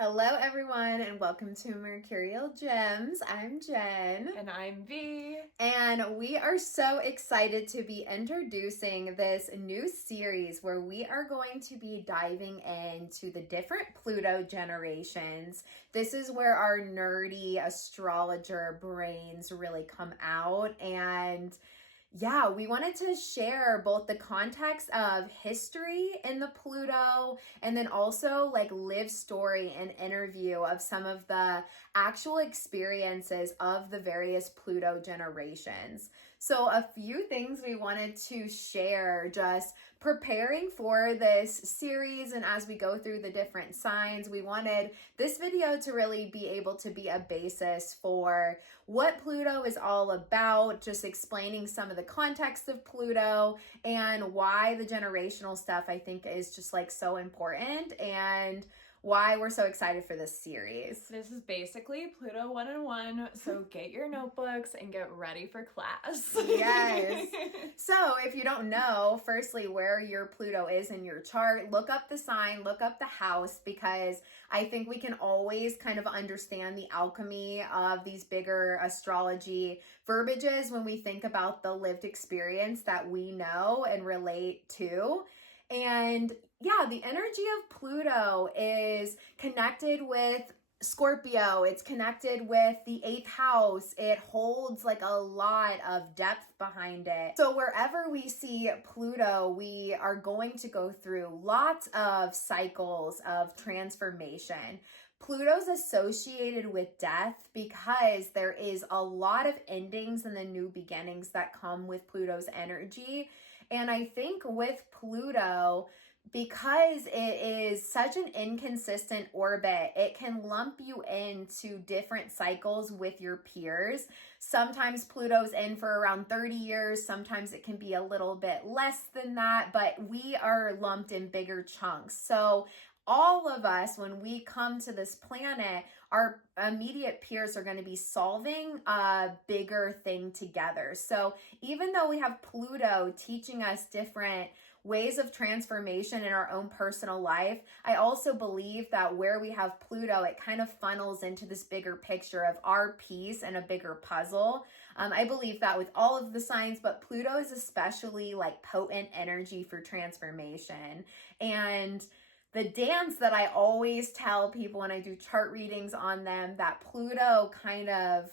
Hello, everyone, and welcome to Mercurial Gems. I'm Jen. And I'm V. And we are so excited to be introducing this new series where we are going to be diving into the different Pluto generations. This is where our nerdy astrologer brains really come out. And yeah, we wanted to share both the context of history in the Pluto and then also like live story and interview of some of the actual experiences of the various Pluto generations. So a few things we wanted to share just preparing for this series, and as we go through the different signs, we wanted this video to really be able to be a basis for what Pluto is all about, just explaining some of the context of Pluto and why the generational stuff I think is just like so important and why we're so excited for this series. This is basically Pluto 101, so get your notebooks and get ready for class. Yes. So if you don't know, firstly, where your Pluto is in your chart, look up the sign, look up the house, because I think we can always kind of understand the alchemy of these bigger astrology verbiages when we think about the lived experience that we know and relate to. And yeah, the energy of Pluto is connected with Scorpio. It's connected with the 8th house. It holds like a lot of depth behind it. So wherever we see Pluto, we are going to go through lots of cycles of transformation. Pluto's associated with death because there is a lot of endings and the new beginnings that come with Pluto's energy. And I think with Pluto, because it is such an inconsistent orbit, it can lump you into different cycles with your peers. Sometimes Pluto's in for around 30 years. Sometimes it can be a little bit less than that, but we are lumped in bigger chunks. So all of us, when we come to this planet, our immediate peers are going to be solving a bigger thing together. So even though we have Pluto teaching us different ways of transformation in our own personal life, I also believe that where we have Pluto, it kind of funnels into this bigger picture of our piece and a bigger puzzle. I believe that with all of the signs, but Pluto is especially like potent energy for transformation. And the dance that I always tell people when I do chart readings on them that Pluto kind of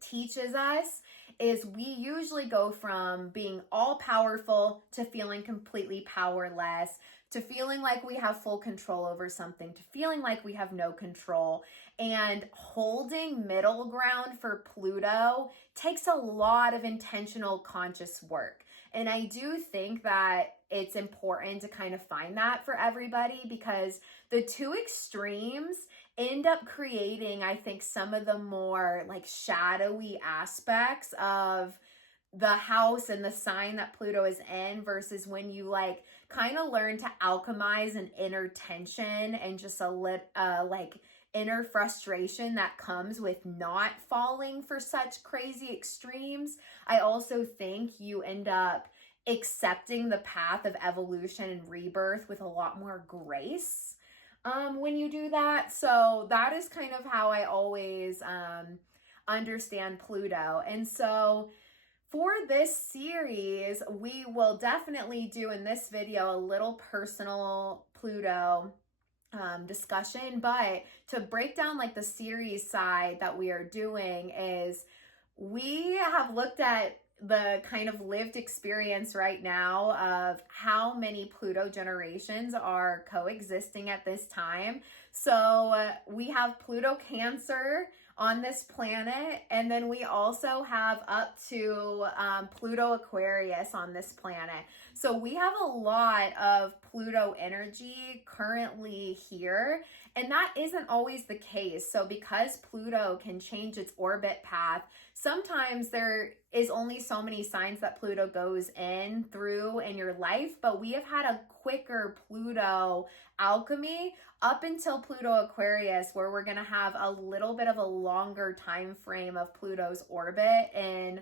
teaches us is we usually go from being all powerful to feeling completely powerless, to feeling like we have full control over something, to feeling like we have no control. And holding middle ground for Pluto takes a lot of intentional conscious work. And I do think that it's important to kind of find that for everybody, because the two extremes end up creating, I think, some of the more like shadowy aspects of the house and the sign that Pluto is in, versus when you like kind of learn to alchemize an inner tension and just like inner frustration that comes with not falling for such crazy extremes. I also think you end up accepting the path of evolution and rebirth with a lot more grace when you do that. So that is kind of how I always understand Pluto. And so for this series, we will definitely do in this video a little personal Pluto discussion, but to break down like the series side that we are doing is we have looked at the kind of lived experience right now of how many Pluto generations are coexisting at this time. So we have Pluto Cancer on this planet, and then we also have up to Pluto Aquarius on this planet. So we have a lot of Pluto energy currently here, and that isn't always the case. So because Pluto can change its orbit path, sometimes there is only so many signs that Pluto goes in through in your life, but we have had a quicker Pluto alchemy up until Pluto Aquarius, where we're going to have a little bit of a longer time frame of Pluto's orbit in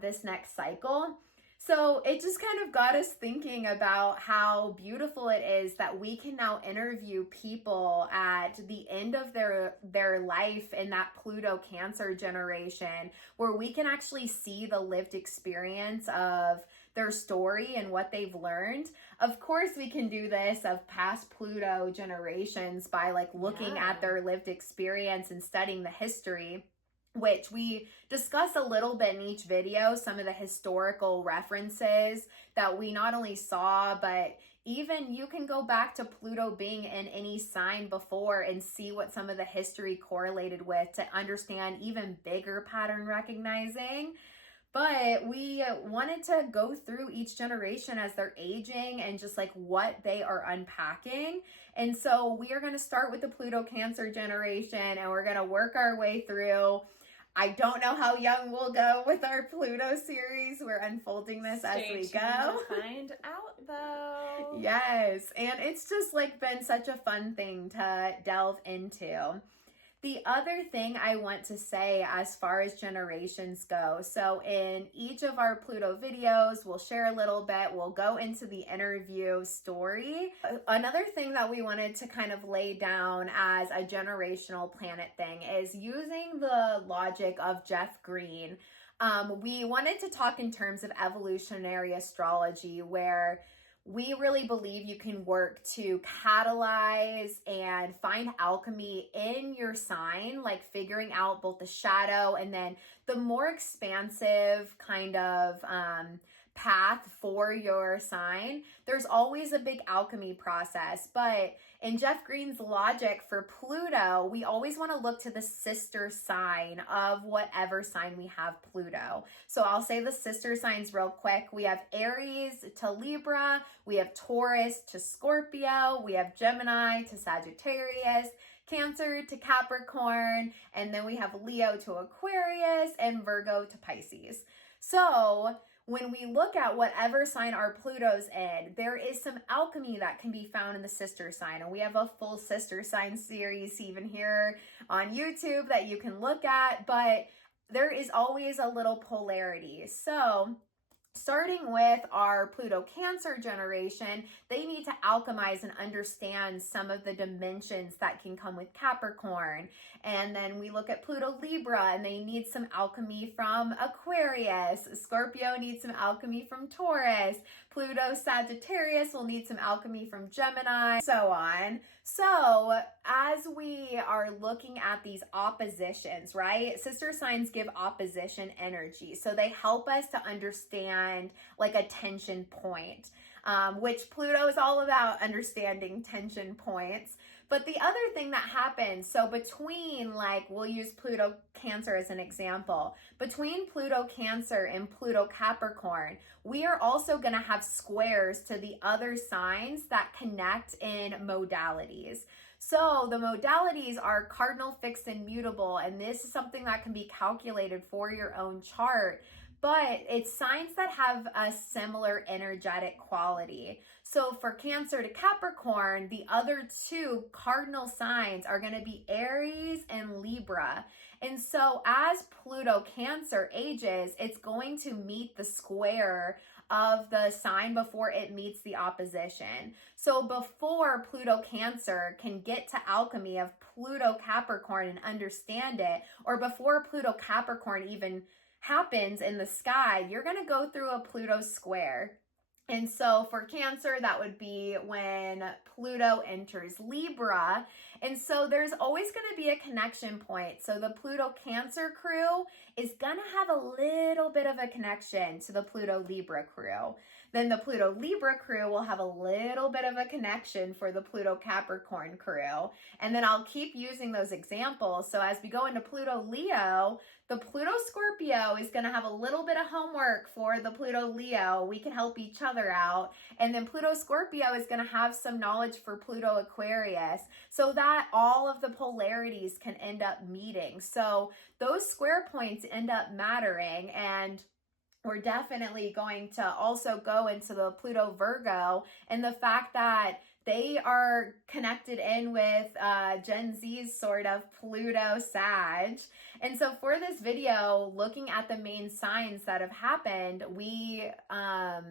this next cycle. So it just kind of got us thinking about how beautiful it is that we can now interview people at the end of their life in that Pluto Cancer generation, where we can actually see the lived experience of their story and what they've learned. Of course, we can do this of past Pluto generations by like looking at their lived experience and studying the history, which we discuss a little bit in each video, some of the historical references that we not only saw, but even you can go back to Pluto being in any sign before and see what some of the history correlated with to understand even bigger pattern recognizing. But we wanted to go through each generation as they're aging and just like what they are unpacking. And so we are going to start with the Pluto Cancer generation and we're going to work our way through. I don't know how young we'll go with our Pluto series. We're unfolding this as we go. Find out though. Yes, and it's just like been such a fun thing to delve into. The other thing I want to say as far as generations go, so in each of our Pluto videos, we'll share a little bit, we'll go into the interview story. Another thing that we wanted to kind of lay down as a generational planet thing is using the logic of Jeff Green. We wanted to talk in terms of evolutionary astrology, where we really believe you can work to catalyze and find alchemy in your sign, like figuring out both the shadow and then the more expansive kind of path for your sign. There's always a big alchemy process, but in Jeff Green's logic for Pluto, we always want to look to the sister sign of whatever sign we have Pluto. So I'll say the sister signs real quick. We have Aries to Libra, we have Taurus to Scorpio, we have Gemini to Sagittarius, Cancer to Capricorn, and then we have Leo to Aquarius and Virgo to Pisces. So when we look at whatever sign our Pluto's in, there is some alchemy that can be found in the sister sign. And we have a full sister sign series even here on YouTube that you can look at, but there is always a little polarity. So starting with our Pluto Cancer generation, they need to alchemize and understand some of the dimensions that can come with Capricorn. And then we look at Pluto Libra and they need some alchemy from Aquarius. Scorpio needs some alchemy from Taurus. Pluto Sagittarius will need some alchemy from Gemini, so on. So as we are looking at these oppositions, right? Sister signs give opposition energy. So they help us to understand like a tension point, which Pluto is all about, understanding tension points. But the other thing that happens, so between, like, we'll use Pluto Cancer as an example, between Pluto Cancer and Pluto Capricorn, we are also going to have squares to the other signs that connect in modalities. So the modalities are cardinal, fixed, and mutable, and this is something that can be calculated for your own chart. But it's signs that have a similar energetic quality. So for Cancer to Capricorn, the other two cardinal signs are going to be Aries and Libra. And so as Pluto Cancer ages, it's going to meet the square of the sign before it meets the opposition. So before Pluto Cancer can get to alchemy of Pluto Capricorn and understand it, or before Pluto Capricorn even happens in the sky, you're going to go through a Pluto square. And so for Cancer, that would be when Pluto enters Libra. And so there's always going to be a connection point. So the Pluto Cancer crew is going to have a little bit of a connection to the Pluto Libra crew. Then the Pluto Libra crew will have a little bit of a connection for the Pluto Capricorn crew. And then I'll keep using those examples. So as we go into Pluto Leo, the Pluto Scorpio is going to have a little bit of homework for the Pluto Leo. We can help each other out. And then Pluto Scorpio is going to have some knowledge for Pluto Aquarius, so that all of the polarities can end up meeting. So those square points end up mattering, and we're definitely going to also go into the Pluto Virgo and the fact that they are connected in with Gen Z's sort of Pluto Sag. And so for this video, looking at the main signs that have happened, we are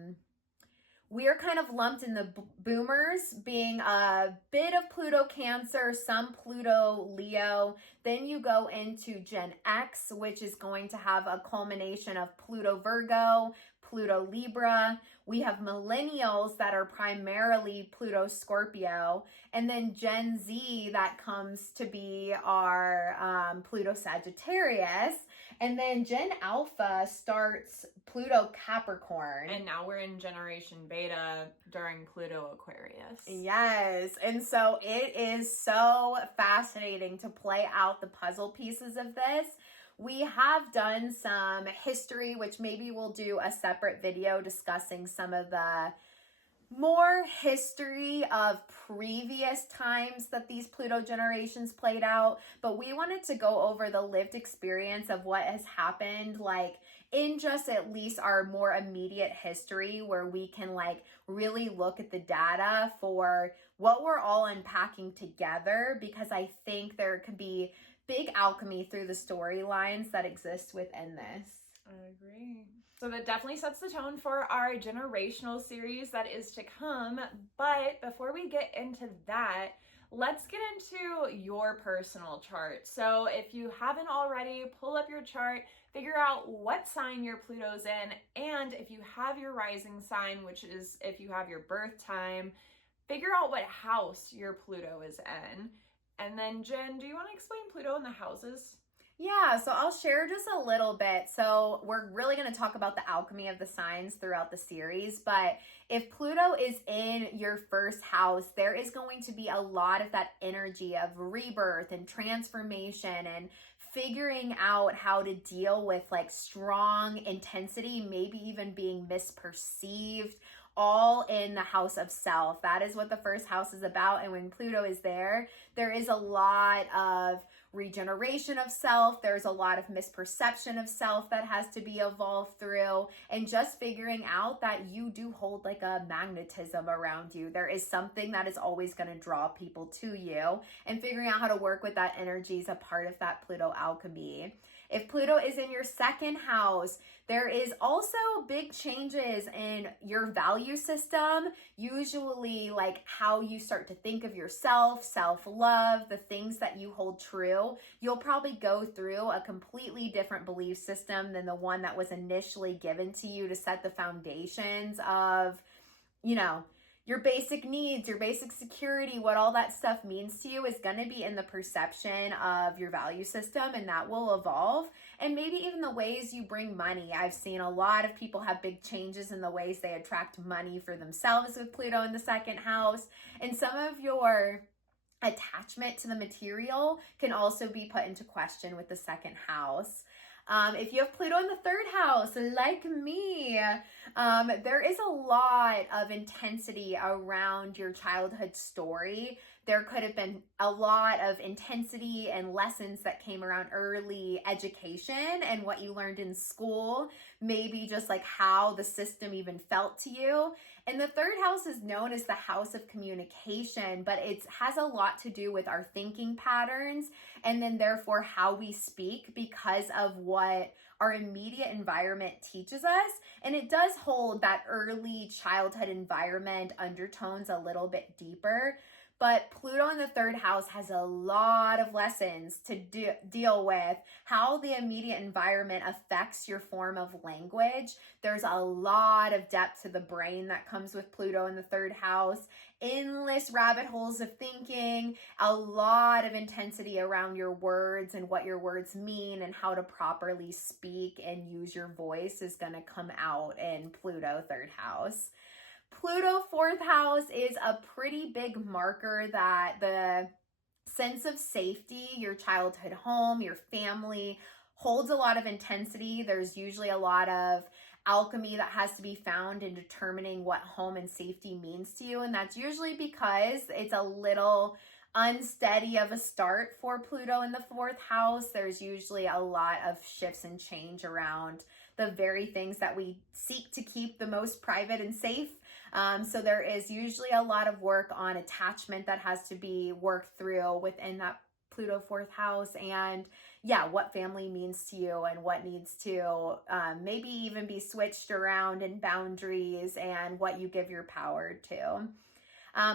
kind of lumped in the boomers, being a bit of Pluto Cancer, some Pluto Leo. Then you go into Gen X, which is going to have a culmination of Pluto Virgo, Pluto Libra. We have millennials that are primarily Pluto Scorpio. And then Gen Z that comes to be our Pluto Sagittarius. And then Gen Alpha starts Pluto Capricorn. And now we're in Generation Beta during Pluto Aquarius. Yes. And so it is so fascinating to play out the puzzle pieces of this. We have done some history, which maybe we'll do a separate video discussing some of the more history of previous times that these Pluto generations played out, but we wanted to go over the lived experience of what has happened, like in just at least our more immediate history, where we can like really look at the data for what we're all unpacking together, because I think there could be big alchemy through the storylines that exist within this. I agree. So that definitely sets the tone for our generational series that is to come. But before we get into that, let's get into your personal chart. So if you haven't already, pull up your chart, figure out what sign your Pluto's in, and if you have your rising sign, which is if you have your birth time, figure out what house your Pluto is in. And then Jen, do you want to explain Pluto and the houses? Yeah, so I'll share just a little bit. So we're really going to talk about the alchemy of the signs throughout the series, but if Pluto is in your first house, there is going to be a lot of that energy of rebirth and transformation and figuring out how to deal with like strong intensity, maybe even being misperceived, all in the house of self. That is what the first house is about. And when Pluto is there, there is a lot of regeneration of self. There's a lot of misperception of self that has to be evolved through, and just figuring out that you do hold like a magnetism around you. There is something that is always going to draw people to you, and figuring out how to work with that energy is a part of that Pluto alchemy. If Pluto is in your second house, there is also big changes in your value system, usually like how you start to think of yourself, self-love, the things that you hold true. You'll probably go through a completely different belief system than the one that was initially given to you to set the foundations of, you know, your basic needs, your basic security, what all that stuff means to you is going to be in the perception of your value system, and that will evolve. And maybe even the ways you bring money. I've seen a lot of people have big changes in the ways they attract money for themselves with Pluto in the second house. And some of your attachment to the material can also be put into question with the second house. If you have Pluto in the third house, like me, there is a lot of intensity around your childhood story. There could have been a lot of intensity and lessons that came around early education and what you learned in school, maybe just like how the system even felt to you. And the third house is known as the house of communication, but it has a lot to do with our thinking patterns, and then therefore how we speak because of what our immediate environment teaches us. And it does hold that early childhood environment undertones a little bit deeper. But Pluto in the third house has a lot of lessons to deal with how the immediate environment affects your form of language. There's a lot of depth to the brain that comes with Pluto in the third house, endless rabbit holes of thinking, a lot of intensity around your words and what your words mean and how to properly speak and use your voice is going to come out in Pluto third house. Pluto fourth house is a pretty big marker that the sense of safety, your childhood home, your family holds a lot of intensity. There's usually a lot of alchemy that has to be found in determining what home and safety means to you. And that's usually because it's a little unsteady of a start for Pluto in the fourth house. There's usually a lot of shifts and change around the very things that we seek to keep the most private and safe. So there is usually a lot of work on attachment that has to be worked through within that Pluto fourth house, and yeah, what family means to you and what needs to maybe even be switched around in boundaries and what you give your power to.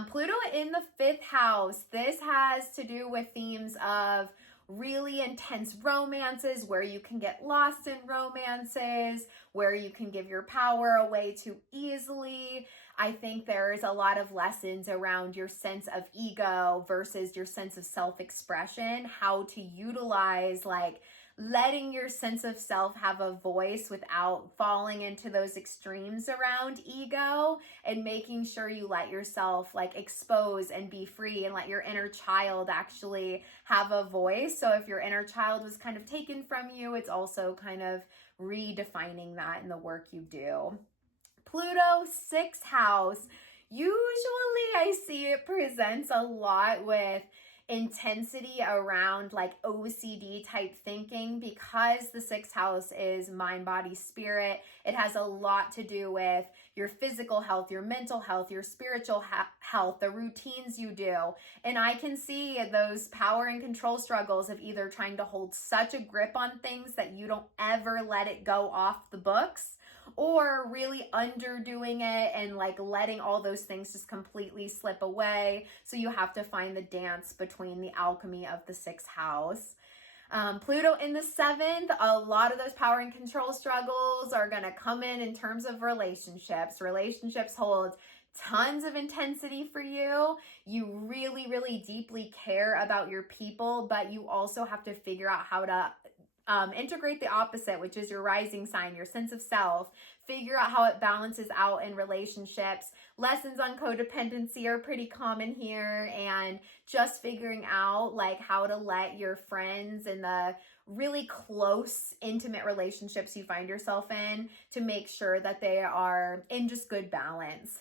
Pluto in the fifth house, this has to do with themes of really intense romances, where you can get lost in romances, where you can give your power away too easily. I think there's a lot of lessons around your sense of ego versus your sense of self-expression, how to utilize like letting your sense of self have a voice without falling into those extremes around ego, and making sure you let yourself like expose and be free and let your inner child actually have a voice. So if your inner child was kind of taken from you, it's also kind of redefining that in the work you do. Pluto, sixth house. Usually I see it presents a lot with intensity around like OCD type thinking, because the sixth house is mind, body, spirit. It has a lot to do with your physical health, your mental health, your spiritual health, the routines you do. And I can see those power and control struggles of either trying to hold such a grip on things that you don't ever let it go off the books, or really underdoing it and like letting all those things just completely slip away. So you have to find the dance between the alchemy of the sixth house. Pluto in the seventh, a lot of those power and control struggles are going to come in terms of relationships. Relationships hold tons of intensity for you. You really, really deeply care about your people, but you also have to figure out how to integrate the opposite, which is your rising sign, your sense of self. Figure out how it balances out in relationships. Lessons on codependency are pretty common here, and just figuring out like how to let your friends and the really close, intimate relationships you find yourself in to make sure that they are in just good balance.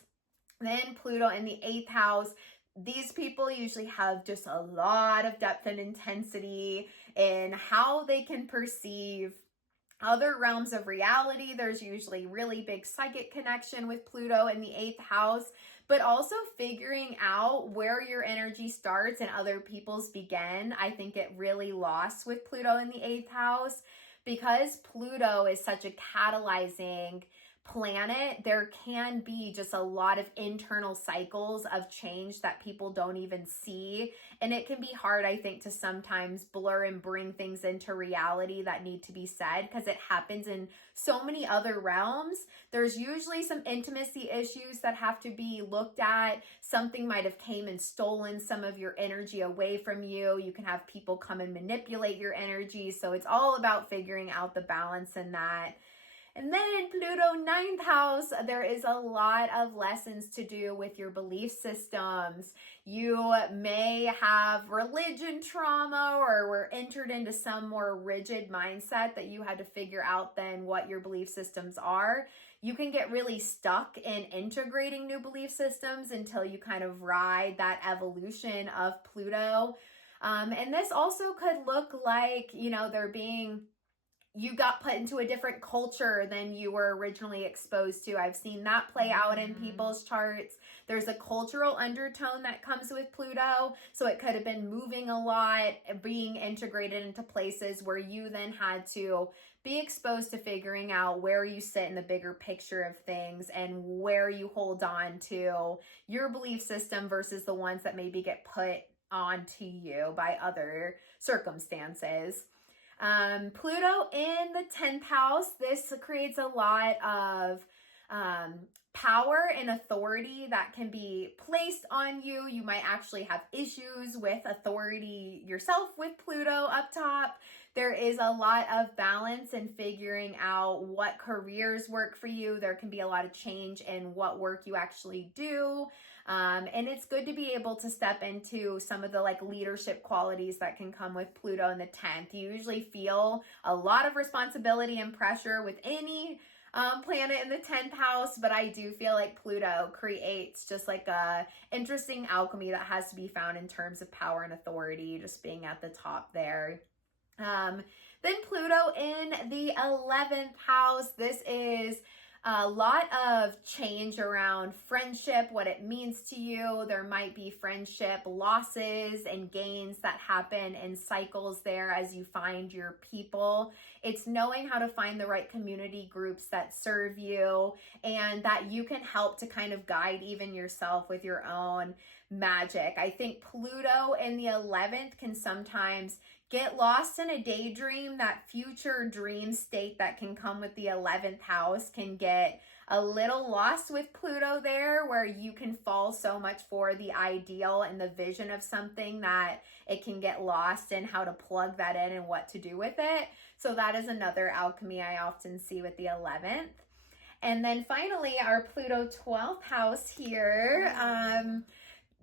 Then Pluto in the eighth house. These people usually have just a lot of depth and intensity in how they can perceive other realms of reality. There's usually really big psychic connection with Pluto in the eighth house, but also figuring out where your energy starts and other people's begin. I think it really lost with Pluto in the eighth house, because Pluto is such a catalyzing planet. There can be just a lot of internal cycles of change that people don't even see, and it can be hard, I think, to sometimes blur and bring things into reality that need to be said, because it happens in so many other realms. There's usually some intimacy issues that have to be looked at. Something might have came and stolen some of your energy away from you. You can have people come and manipulate your energy, so it's all about figuring out the balance in that. And then in Pluto, ninth house, there is a lot of lessons to do with your belief systems. You may have religion trauma, or were entered into some more rigid mindset that you had to figure out then what your belief systems are. You can get really stuck in integrating new belief systems until you kind of ride that evolution of Pluto. And this also could look like, you got put into a different culture than you were originally exposed to. I've seen that play out in people's charts. There's a cultural undertone that comes with Pluto. So it could have been moving a lot, being integrated into places where you then had to be exposed to figuring out where you sit in the bigger picture of things, and where you hold on to your belief system versus the ones that maybe get put onto you by other circumstances. Pluto in the 10th house, this creates a lot of power and authority that can be placed on you. You might actually have issues with authority yourself with Pluto up top. There is a lot of balance in figuring out what careers work for you. There can be a lot of change in what work you actually do. And it's good to be able to step into some of the like leadership qualities that can come with Pluto in the 10th. You usually feel a lot of responsibility and pressure with any planet in the 10th house, but I do feel like Pluto creates just like a interesting alchemy that has to be found in terms of power and authority, just being at the top there. Then Pluto in the 11th house. This is A lot of change around friendship, what it means to you. There might be friendship losses and gains that happen in cycles there as you find your people. It's knowing how to find the right community groups that serve you and that you can help to kind of guide even yourself with your own magic. I think Pluto in the 11th can sometimes get lost in a daydream. That future dream state that can come with the 11th house can get a little lost with Pluto there, where you can fall so much for the ideal and the vision of something that it can get lost in how to plug that in and what to do with it. So that is another alchemy I often see with the 11th. And then finally, our Pluto 12th house here.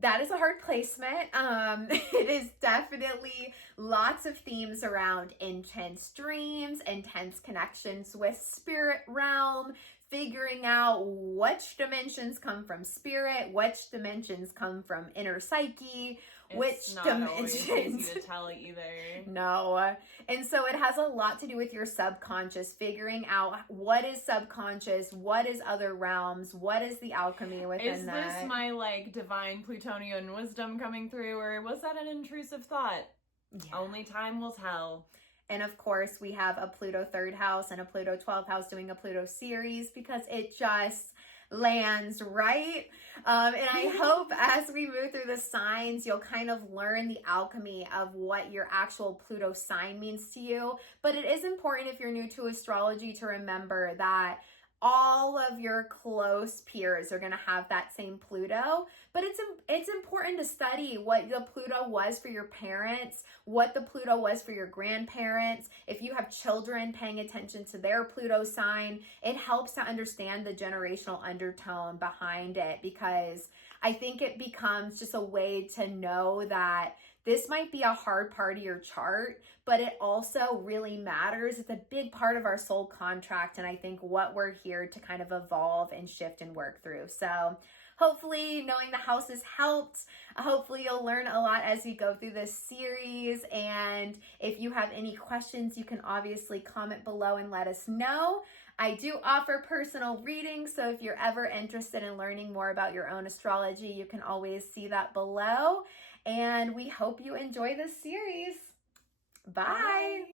That is a hard placement. It is definitely lots of themes around intense dreams, intense connections with spirit realm, figuring out which dimensions come from spirit, which dimensions come from inner psyche, It's not always easy to tell either. No. And so it has a lot to do with your subconscious, figuring out what is subconscious, what is other realms, what is the alchemy within that. Is this my like divine Plutonian wisdom coming through, or was that an intrusive thought? Yeah. Only time will tell. And of course, we have a Pluto 3rd house and a Pluto 12th house doing a Pluto series because it just lands right. And I hope as we move through the signs, you'll kind of learn the alchemy of what your actual Pluto sign means to you. But it is important, if you're new to astrology, to remember that all of your close peers are going to have that same Pluto, but it's important to study what the Pluto was for your parents, what the Pluto was for your grandparents. If you have children, paying attention to their Pluto sign, it helps to understand the generational undertone behind it, because I think it becomes just a way to know that this might be a hard part of your chart, but it also really matters. It's a big part of our soul contract, and I think what we're here to kind of evolve and shift and work through. So hopefully knowing the houses helped. Hopefully you'll learn a lot as we go through this series. And if you have any questions, you can obviously comment below and let us know. I do offer personal readings, so if you're ever interested in learning more about your own astrology, you can always see that below. And we hope you enjoy this series. Bye.